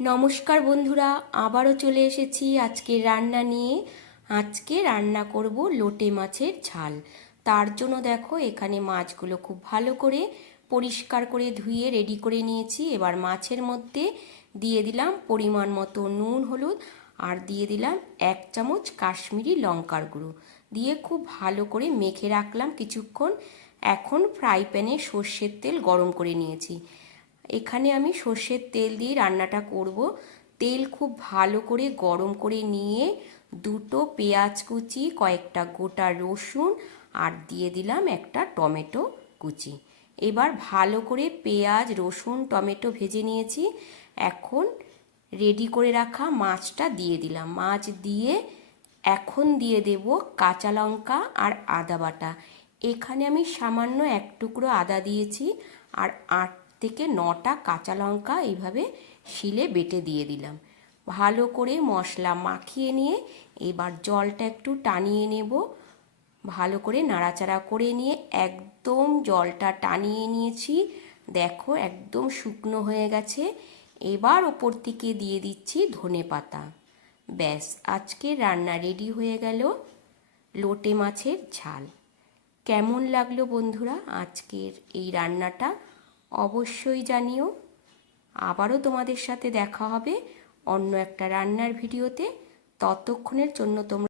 নমস্কার বন্ধুরা, আবারও চলে এসেছি আজকে রান্না নিয়ে। আজকে রান্না করব লোটে মাছের ঝাল। তার জন্য দেখো এখানে মাছগুলো খুব ভালো করে পরিষ্কার করে ধুয়ে রেডি করে নিয়েছি। এবার মাছের মধ্যে দিয়ে দিলাম পরিমাণ মতো নুন হলুদ, আর দিয়ে দিলাম 1 চামচ কাশ্মীরি লঙ্কার গুঁড়ো, দিয়ে খুব ভালো করে মেখে রাখলাম কিছুক্ষণ। এখন ফ্রাই প্যানে সর্ষের তেল গরম করে নিয়েছি। এখানে আমি সর্ষের তেল দিয়ে রান্নাটা করব। তেল খুব ভালো করে গরম করে নিয়ে দুটো পেঁয়াজ কুচি, কয়েকটা গোটা রসুন, আর দিয়ে দিলাম একটা টমেটো কুচি। এবার ভালো করে পেঁয়াজ রসুন টমেটো ভেজে নিয়েছি। এখন রেডি করে রাখা মাছটা দিয়ে দিলাম। মাছ দিয়ে এখন দিয়ে দেব কাঁচা লঙ্কা আর আদা বাটা। এখানে আমি সামান্য 1 টুকরো আদা দিয়েছি, আর 8 থেকে 9টা কাঁচা লঙ্কা এইভাবে শিলে বেটে দিয়ে দিলাম। ভালো করে মশলা মাখিয়ে নিয়ে এবার জলটা একটু টানিয়ে নেব। ভালো করে নাড়াচাড়া করে নিয়ে একদম জলটা টানিয়ে নিয়েছি। দেখো একদম শুকনো হয়ে গেছে। এবার ওপর থেকে দিয়ে দিচ্ছি ধনেপাতা। ব্যাস, আজকের রান্না রেডি হয়ে গেল, লোটে মাছের ঝাল। কেমন লাগলো বন্ধুরা আজকের এই রান্নাটা? অবশ্যই জানিও। আবারও তোমাদের সাথে দেখা হবে অন্য একটা রান্নার ভিডিওতে। ততক্ষণের জন্য তোমরা